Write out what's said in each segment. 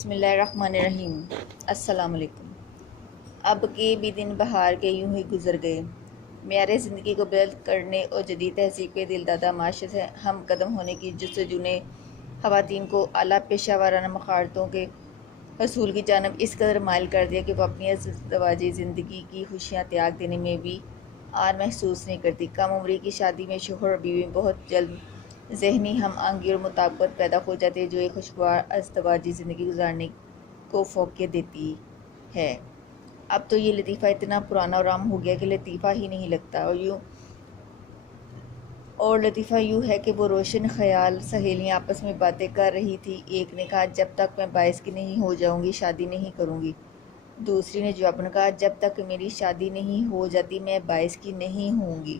بسم اللہ الرحمن الرحیم۔ السلام علیکم۔ اب کے بھی دن بہار کے یوں ہی گزر گئے۔ معیار زندگی کو بلند کرنے اور جدید تہذیب کے دل دادہ معاشرے سے ہم قدم ہونے کی جستجو نے خواتین کو اعلیٰ پیشہ ورانہ مہارتوں کے حصول کی جانب اس قدر مائل کر دیا کہ وہ اپنی ازدواجی زندگی کی خوشیاں تیاگ دینے میں بھی آر محسوس نہیں کرتی۔ کم عمری کی شادی میں شوہر اور بیوی میں بہت جلد ذہنی ہم آہنگی اور مطابقت پیدا ہو جاتی ہے، جو ایک خوشگوار ازدواجی زندگی گزارنے کو فوقیت دیتی ہے۔ اب تو یہ لطیفہ اتنا پرانا اور عام ہو گیا کہ لطیفہ ہی نہیں لگتا، اور لطیفہ یوں ہے کہ وہ روشن خیال سہیلیاں آپس میں باتیں کر رہی تھیں۔ ایک نے کہا، جب تک میں 22 کی نہیں ہو جاؤں گی شادی نہیں کروں گی۔ دوسری نے جواب میں کہا، جب تک میری شادی نہیں ہو جاتی میں 22 کی نہیں ہوں گی۔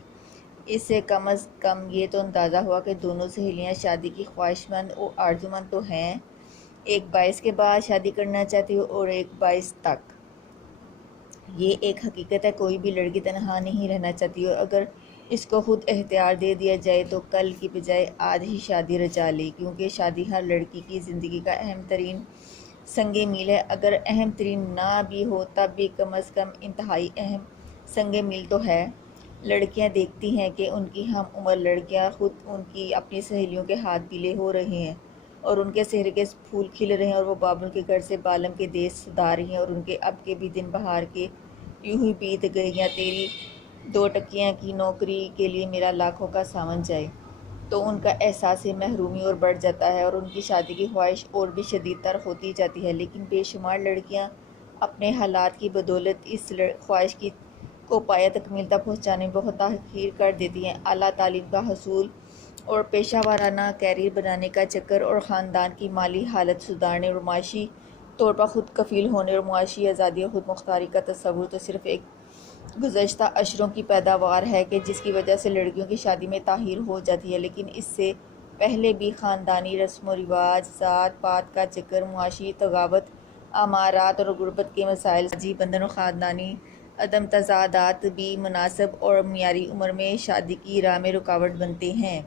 اس سے کم از کم یہ تو اندازہ ہوا کہ دونوں سہیلیاں شادی کی خواہشمند اور آرزومند تو ہیں، ایک 22 کے بعد شادی کرنا چاہتی ہو اور ایک 22 تک۔ یہ ایک حقیقت ہے، کوئی بھی لڑکی تنہا نہیں رہنا چاہتی، اور اگر اس کو خود اختیار دے دیا جائے تو کل کی بجائے آج ہی شادی رچا لے، کیونکہ شادی ہر لڑکی کی زندگی کا اہم ترین سنگ میل ہے۔ اگر اہم ترین نہ بھی ہو تب بھی کم از کم انتہائی اہم سنگ میل تو ہے۔ لڑکیاں دیکھتی ہیں کہ ان کی ہم عمر لڑکیاں خود ان کی اپنی سہیلیوں کے ہاتھ پیلے ہو رہے ہیں اور ان کے چہرے کے پھول کھل رہے ہیں، اور وہ بابل کے گھر سے بالم کے دیس سدھا رہی ہیں، اور ان کے اب کے بھی دن بہار کے یوں ہی بیت گئے، یا تیری 2 ٹکیاں کی نوکری کے لیے میرا لاکھوں کا ساون جائے، تو ان کا احساس محرومی اور بڑھ جاتا ہے، اور ان کی شادی کی خواہش اور بھی شدید تر ہوتی جاتی ہے۔ لیکن بے شمار لڑکیاں اپنے حالات کی بدولت اس خواہش کو پایہ تکمیل تک پہنچانے میں بہت تاخیر کر دیتی ہیں۔ اعلیٰ تعلیم کا حصول اور پیشہ ورانہ کیریئر بنانے کا چکر، اور خاندان کی مالی حالت سدھارنے اور معاشی طور پر خود کفیل ہونے اور معاشی آزادی اور خود مختاری کا تصور تو صرف ایک گزشتہ اشروں کی پیداوار ہے کہ جس کی وجہ سے لڑکیوں کی شادی میں تاخیر ہو جاتی ہے۔ لیکن اس سے پہلے بھی خاندانی رسم و رواج، ذات پات کا چکر، معاشی طغاوت، امارات اور غربت کے مسائل، سماجی بندھن اور خاندانی عدم تضادات بھی مناسب اور معیاری عمر میں شادی کی راہ میں رکاوٹ بنتے ہیں۔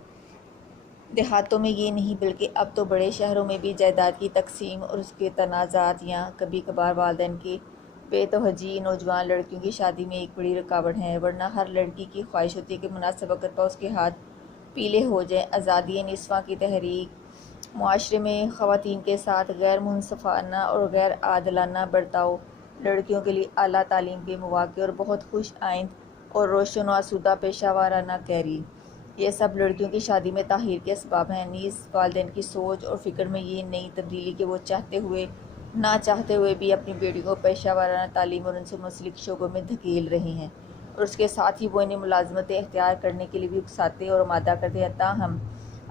دیہاتوں میں یہ نہیں بلکہ اب تو بڑے شہروں میں بھی جائیداد کی تقسیم اور اس کے تنازعات یا کبھی کبھار والدین کی بے توجہی نوجوان لڑکیوں کی شادی میں ایک بڑی رکاوٹ ہے، ورنہ ہر لڑکی کی خواہش ہوتی ہے کہ مناسب وقت پر اس کے ہاتھ پیلے ہو جائیں۔ آزادی نسواں کی تحریک، معاشرے میں خواتین کے ساتھ غیر منصفانہ اور غیر عادلانہ برتاؤ، لڑکیوں کے لیے اعلیٰ تعلیم کے مواقع اور بہت خوش آئند اور روشن و آسودہ پیشہ ورانہ کیریئر، یہ سب لڑکیوں کی شادی میں تاخیر کے اسباب ہیں۔ نیز والدین کی سوچ اور فکر میں یہ نئی تبدیلی کہ وہ چاہتے ہوئے نہ چاہتے ہوئے بھی اپنی بیٹیوں کو پیشہ ورانہ تعلیم اور ان سے منسلک شعبوں میں دھکیل رہے ہیں، اور اس کے ساتھ ہی وہ انہیں ملازمتیں اختیار کرنے کے لیے بھی اکساتے اور آمادہ کرتے ہیں۔ تاہم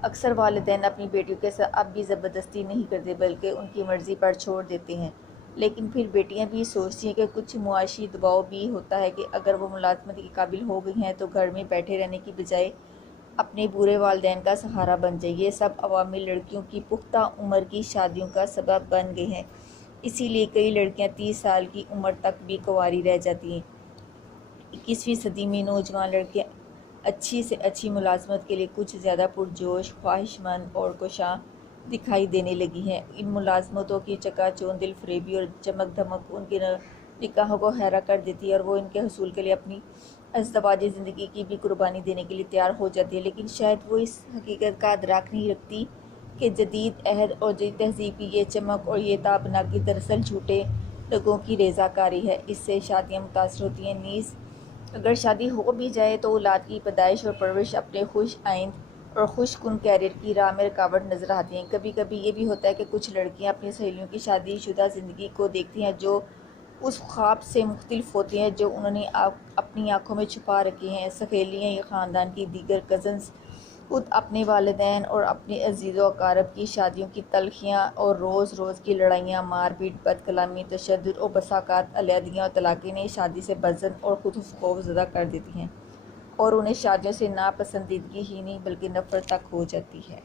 اکثر والدین اپنی بیٹیوں کے ساتھ اب بھی زبردستی نہیں کرتے بلکہ ان کی مرضی پر چھوڑ دیتے ہیں۔ لیکن پھر بیٹیاں بھی سوچتی ہیں کہ کچھ معاشی دباؤ بھی ہوتا ہے کہ اگر وہ ملازمت کی قابل ہو گئی ہیں تو گھر میں بیٹھے رہنے کی بجائے اپنے بوڑھے والدین کا سہارا بن جائے۔ یہ سب عوامل لڑکیوں کی پختہ عمر کی شادیوں کا سبب بن گئے ہیں۔ اسی لیے کئی لڑکیاں 30 سال کی عمر تک بھی کنواری رہ جاتی ہیں۔ 21ویں صدی میں نوجوان لڑکیاں اچھی سے اچھی ملازمت کے لیے کچھ زیادہ پرجوش، خواہشمند اور کوشاں دکھائی دینے لگی ہیں۔ ان ملازمتوں کی چکا چوند، دل فریبی اور چمک دھمک ان کی نگاہوں کو حیران کر دیتی ہے، اور وہ ان کے حصول کے لیے اپنی ازدواجی زندگی کی بھی قربانی دینے کے لیے تیار ہو جاتی ہے۔ لیکن شاید وہ اس حقیقت کا ادراک نہیں رکھتی کہ جدید عہد اور جدید تہذیب کی یہ چمک اور یہ تابناکی دراصل جھوٹے لوگوں کی رضا کاری ہے۔ اس سے شادیاں متاثر ہوتی ہیں۔ نیز اگر شادی ہو بھی جائے تو اولاد کی پیدائش اور پرورش اپنے خوش آئند اور خوش کن کیریئر کی راہ میں رکاوٹ نظر آتی ہیں۔ کبھی کبھی یہ بھی ہوتا ہے کہ کچھ لڑکیاں اپنی سہیلیوں کی شادی شدہ زندگی کو دیکھتی ہیں جو اس خواب سے مختلف ہوتی ہے جو انہوں نے اپنی آنکھوں میں چھپا رکھے ہیں۔ سہیلیاں یا خاندان کی دیگر کزنز خود اپنے والدین اور اپنے عزیز و اقارب کی شادیوں کی تلخیاں اور روز روز کی لڑائیاں، مار پیٹ، بد کلامی، تشدد اور بسا اوقات علیحدگیاں اور طلاقیں انہیں شادی سے بزن اور خود خوف زدہ کر دیتی ہیں، اور انہیں شادیوں سے ناپسندیدگی ہی نہیں بلکہ نفرت تک ہو جاتی ہے۔